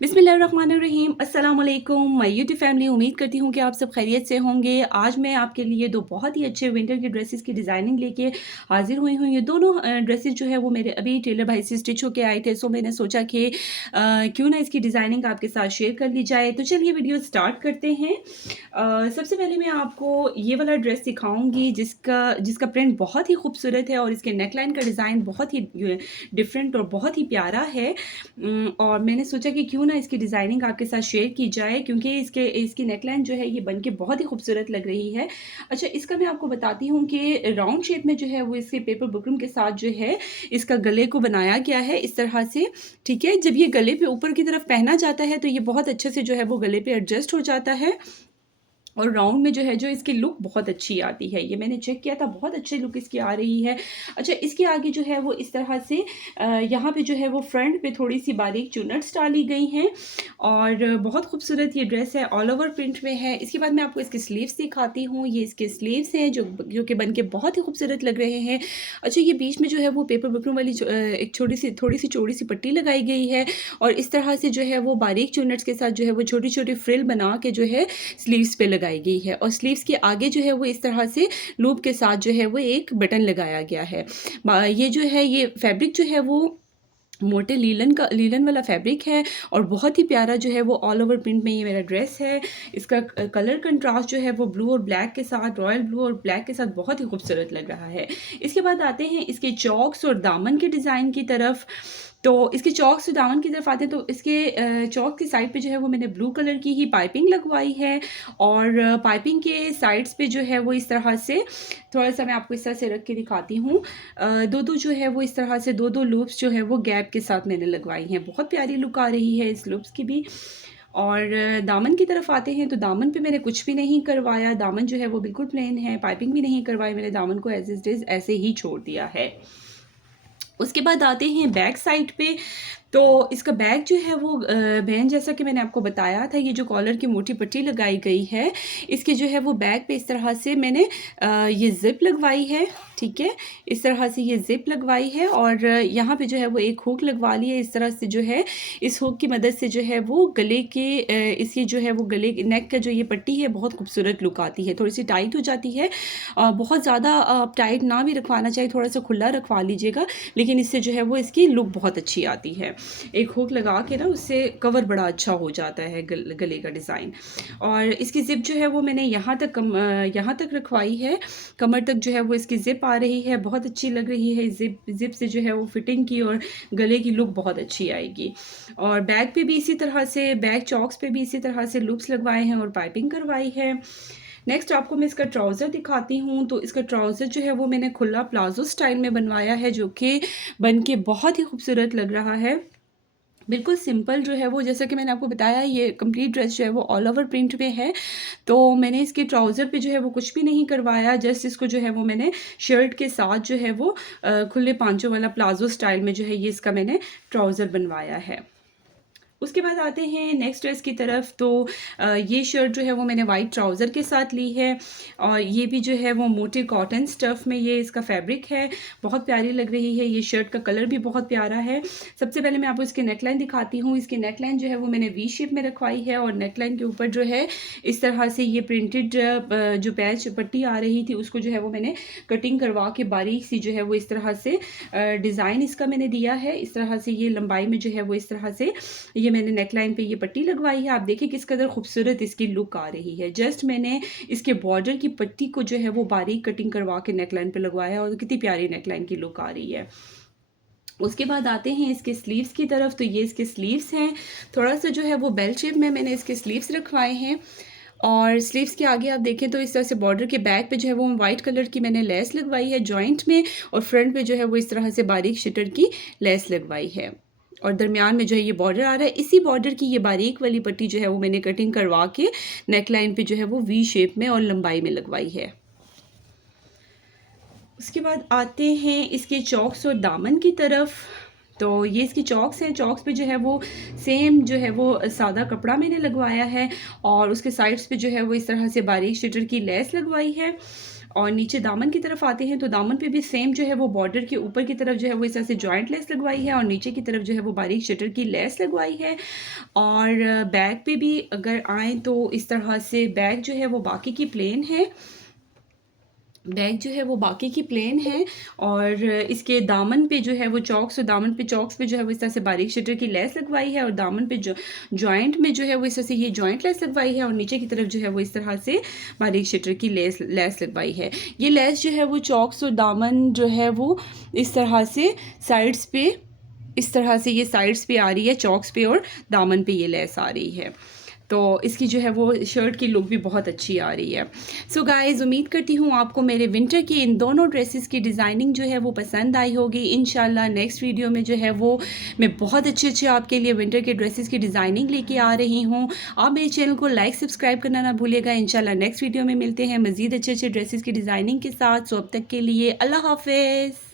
बिस्मिल्लाहिर्रहमानिर्रहीम। अस्सलाम वालेकुम माय यूट्यूब फैमिली। उम्मीद करती हूँ कि आप सब खैरियत से होंगे। आज मैं आपके लिए दो बहुत ही अच्छे विंटर की ड्रेसेस की डिज़ाइनिंग लेके हाजिर हुई हूँ। ये दोनों ड्रेसेस जो है वो मेरे अभी टेलर भाई से स्टिच होके आए थे, सो मैंने सोचा कि क्यों ना इसकी डिज़ाइनिंग आपके साथ शेयर कर ली जाए। तो चलिए वीडियो स्टार्ट करते हैं। सबसे पहले मैं आपको ये वाला ड्रेस दिखाऊंगी जिसका जिसका प्रिंट बहुत ही खूबसूरत है और इसके नेकलाइन का डिज़ाइन बहुत ही डिफरेंट और बहुत ही प्यारा है। और मैंने सोचा कि क्यों ना इसकी डिज़ाइनिंग आपके साथ शेयर की जाए, क्योंकि इसकी नेकलाइन जो है ये बन के बहुत ही खूबसूरत लग रही है। अच्छा, इसका मैं आपको बताती हूँ कि राउंड शेप में जो है वो इसके पेपर बुकरम के साथ जो है इसका गले को बनाया गया है इस तरह से। ठीक है, जब ये गले पे ऊपर की तरफ पहना जाता है तो ये बहुत अच्छे से जो है वो गले पे एडजस्ट हो जाता है और राउंड में जो है जो इसकी लुक बहुत अच्छी आती है। ये मैंने चेक किया था, बहुत अच्छी लुक इसकी आ रही है। अच्छा, इसके आगे जो है वो इस तरह से यहाँ पे जो है वो फ्रंट पे थोड़ी सी बारीक चुनट्स डाली गई हैं और बहुत खूबसूरत ये ड्रेस है, ऑल ओवर प्रिंट में है। इसके बाद मैं आपको इसके स्लीव्स दिखाती हूँ। ये इसके स्लीव्स हैं जो कि बन के बहुत ही खूबसूरत लग रहे हैं। अच्छा, ये बीच में जो है वो पेपर बुकरम वाली एक थोड़ी सी चौड़ी सी पट्टी लगाई गई है और इस तरह से जो है वो बारीक चुनट्स के साथ जो है वो छोटी छोटी फ्रिल बना के जो है स्लीव्स पे लगाई गई है और स्लीव्स के आगे जो है वो इस तरह से लूप के साथ जो है वो एक बटन लगाया गया है। ये जो है ये फैब्रिक जो है वो मोटे लीलन वाला फैब्रिक है और बहुत ही प्यारा जो है वो ऑल ओवर प्रिंट में ये मेरा ड्रेस है। इसका कलर कंट्रास्ट जो है वो ब्लू और ब्लैक के साथ, रॉयल ब्लू और ब्लैक के साथ बहुत ही खूबसूरत लग रहा है। इसके बाद आते हैं इसके चॉक्स और दामन के डिज़ाइन की तरफ। तो इसके चॉक्स और दामन की तरफ आते हैं तो इसके चॉक की साइड पे जो है वो मैंने ब्लू कलर की ही पाइपिंग लगवाई है और पाइपिंग के साइड्स पे जो है वो इस तरह से थोड़ा सा मैं आपको इस तरह से रख के दिखाती हूँ। दो जो है वो इस तरह से दो लूप्स जो है वो गैप के साथ मैंने लगवाई हैं। बहुत प्यारी लुक आ रही है इस लूप्स की भी। और दामन की तरफ आते हैं तो दामन पे मैंने कुछ भी नहीं करवाया। दामन जो है वो बिल्कुल प्लेन है, पाइपिंग भी नहीं करवाई मैंने, दामन को एज इट इज़ ऐसे ही छोड़ दिया है। उसके बाद आते हैं बैक साइड पे। तो इसका बैक जो है वो बहन, जैसा कि मैंने आपको बताया था, ये जो कॉलर की मोटी पट्टी लगाई गई है इसके जो है वो बैक पे इस तरह से मैंने ये जिप लगवाई है। ठीक है, इस तरह से ये जिप लगवाई है और यहाँ पे जो है वो एक हुक लगवा ली है। इस तरह से जो है इस हुक की मदद से जो है वो गले के इसकी जो है वो गले नेक का जो ये पट्टी है बहुत खूबसूरत लुक आती है। थोड़ी सी टाइट हो जाती है, बहुत ज़्यादा टाइट ना भी रखवाना चाहिए, थोड़ा सा खुला रखवा लीजिएगा, लेकिन इससे जो है वो इसकी लुक बहुत अच्छी आती है। एक हुक लगा के ना उससे कवर बड़ा अच्छा हो जाता है गले का डिज़ाइन। और इसकी ज़िप जो है वो मैंने यहाँ तक रखवाई है, कमर तक जो है वो इसकी ज़िप आ रही है, बहुत अच्छी लग रही है। ज़िप से जो है वो फिटिंग की और गले की लुक बहुत अच्छी आएगी। और बैक पे भी इसी तरह से, बैक चॉक्स पे भी इसी तरह से लूप्स लगवाए हैं और पाइपिंग करवाई है। नेक्स्ट आपको मैं इसका ट्राउज़र दिखाती हूँ। तो इसका ट्राउज़र जो है वो मैंने खुला प्लाजो स्टाइल में बनवाया है, जो कि बन के बहुत ही खूबसूरत लग रहा है। बिल्कुल सिंपल जो है वो, जैसा कि मैंने आपको बताया, ये कंप्लीट ड्रेस जो है वो ऑल ओवर प्रिंट में है। तो मैंने इसके ट्राउज़र पे जो है वो कुछ भी नहीं करवाया, जस्ट इसको जो है वो मैंने शर्ट के साथ जो है वो खुले पांचों वाला प्लाजो स्टाइल में जो है ये इसका मैंने ट्राउज़र बनवाया है। उसके बाद आते हैं नेक्स्ट ड्रेस की तरफ। तो ये शर्ट जो है वो मैंने वाइट ट्राउज़र के साथ ली है और ये भी जो है वो मोटे कॉटन स्टफ़ में ये इसका फैब्रिक है, बहुत प्यारी लग रही है। ये शर्ट का कलर भी बहुत प्यारा है। सबसे पहले मैं आपको इसकी नेकलाइन दिखाती हूँ। इसकी नेकलाइन जो है वो मैंने वी शेप में रखवाई है और नेकलाइन के ऊपर जो है इस तरह से ये प्रिंटेड जो पैच पट्टी आ रही थी उसको जो है वो मैंने कटिंग करवा के बारीक सी जो है वो इस तरह से डिज़ाइन इसका मैंने दिया है। इस तरह से ये लंबाई में जो है वो इस तरह से ये मैंने नेकलाइन पे ये पट्टी लगवाई है। आप देखिए किस कदर खूबसूरत इसकी लुक आ रही है। जस्ट मैंने इसके बॉर्डर की पट्टी को जो है वो बारीक कटिंग करवा के नेकलाइन पे लगवाया और कितनी प्यारी नेकलाइन की लुक आ रही है। उसके बाद आते हैं इसके स्लीव्स की तरफ। तो ये इसके स्लीव्स हैं, थोड़ा सा जो है वो बेल शेप में मैंने इसके स्लीव्स रखवाए हैं। और स्लीव्स के आगे आप देखें तो इस तरह से बॉर्डर के बैक पे जो है वो वाइट कलर की मैंने लेस लगवाई है जॉइंट में और फ्रंट पे जो है वो इस तरह से बारीक शटर की लेस लगवाई है और दरमियान में जो है ये बॉर्डर आ रहा है। इसी बॉर्डर की ये बारीक वाली पट्टी जो है वो मैंने कटिंग करवा के नेकलाइन पे जो है वो वी शेप में और लंबाई में लगवाई है। उसके बाद आते हैं इसके चॉक्स और दामन की तरफ। तो ये इसकी चॉक्स हैं, चॉक्स पे जो है वो सेम जो है वो सादा कपड़ा मैंने लगवाया है और उसके साइड्स पे जो है वो इस तरह से बारीक शटर की लेस लगवाई है। और नीचे दामन की तरफ आते हैं तो दामन पे भी सेम जो है वो बॉर्डर के ऊपर की तरफ जो है वो इस तरह से जॉइंट लेस लगवाई है और नीचे की तरफ जो है वो बारीक शटर की लेस लगवाई है। और बैक पे भी अगर आए तो इस तरह से बैक जो है वो बाकी की प्लेन है, बैक जो है वो बाकी की प्लेन है। और इसके दामन पे जो है वो चॉक्स, और दामन पे चॉक्स पे जो है वो इस तरह से बारीक शटर की लेस लगवाई है और दामन पे जो जॉइंट में जो है वो इस तरह से ये जॉइंट लेस लगवाई है और नीचे की तरफ जो है वो इस तरह से बारीक शटर की लेस लगवाई है। ये लेस जो है वो चॉक्स और दामन जो है वो इस तरह से साइड्स पे, इस तरह से ये साइड्स पे आ रही है, चॉक्स पे और दामन पे ये लेस आ रही है। तो इसकी जो है वो शर्ट की लुक भी बहुत अच्छी आ रही है। सो गाइज़, उम्मीद करती हूँ आपको मेरे विंटर की इन दोनों ड्रेसेस की डिज़ाइनिंग जो है वो पसंद आई होगी। इंशाल्लाह नेक्स्ट वीडियो में जो है वो मैं बहुत अच्छे आपके लिए विंटर के ड्रेसेस की डिज़ाइनिंग लेके आ रही हूँ। आप मेरे चैनल को लाइक सब्सक्राइब करना ना भूलिएगा। इंशाल्लाह नेक्स्ट वीडियो में मिलते हैं मज़ीद अच्छे ड्रेसेस की डिज़ाइनिंग के साथ। सो अब तक के लिए अल्लाह हाफ़िज़।